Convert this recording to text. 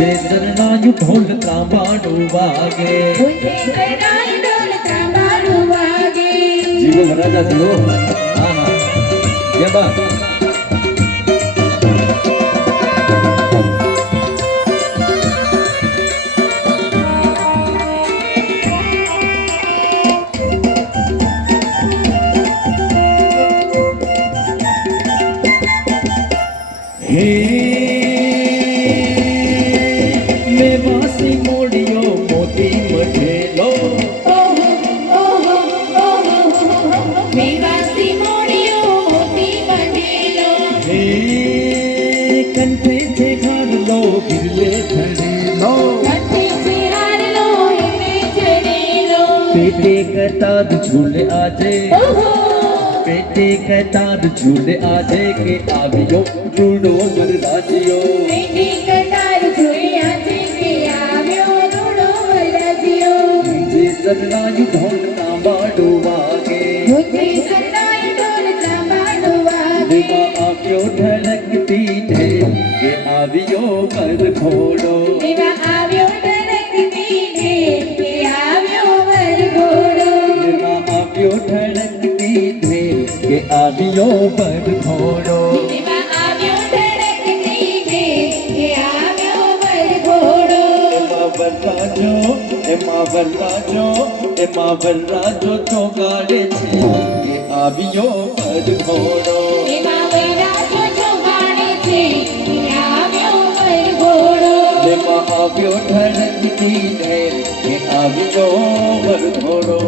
જે શરણાયું ઢોલ તાંબાનું વાગે જીવો વરાજા જીવો હા હા જય બા મેવાસી મોડિયો મોતી મઠેલો મેવાસી મોડિયો મોતી મઠેલો હે કંઠે છે ઘારલો ગિરલે ધરેલો કંઠે છે હારલો હિરલે ચડેલો પેટે કતાદ ઝૂલે આજે पेटे कताद झूले आजे के आवियो रूडो वरराजियो पेटे कताद झूले आजे के आवियो रूडो वरराजियो मुझे सरनायु ढोल तांबाडो वागे मुझे सरनायु ढोल तांबाडो वागे दिवा आवियो ढलकती ढेर के आवियो कर घोड़ो दिवा आवियो ढलकती ढेर के आवियो कर घोड़ो दिवा आवियो ढलकती ढेर के आवियो पर घोड़ो दिवा आवियो ढलकती ढेर के आवियो पर घोड़ो एमा वरराजो तो गाड़े छे के आवियो पर घोड़ो एमा वरराजो तो गाड़े छे के आवियो पर घोड़ो एमा आवियो ढलकती ढेर के आवियो पर घोड़ो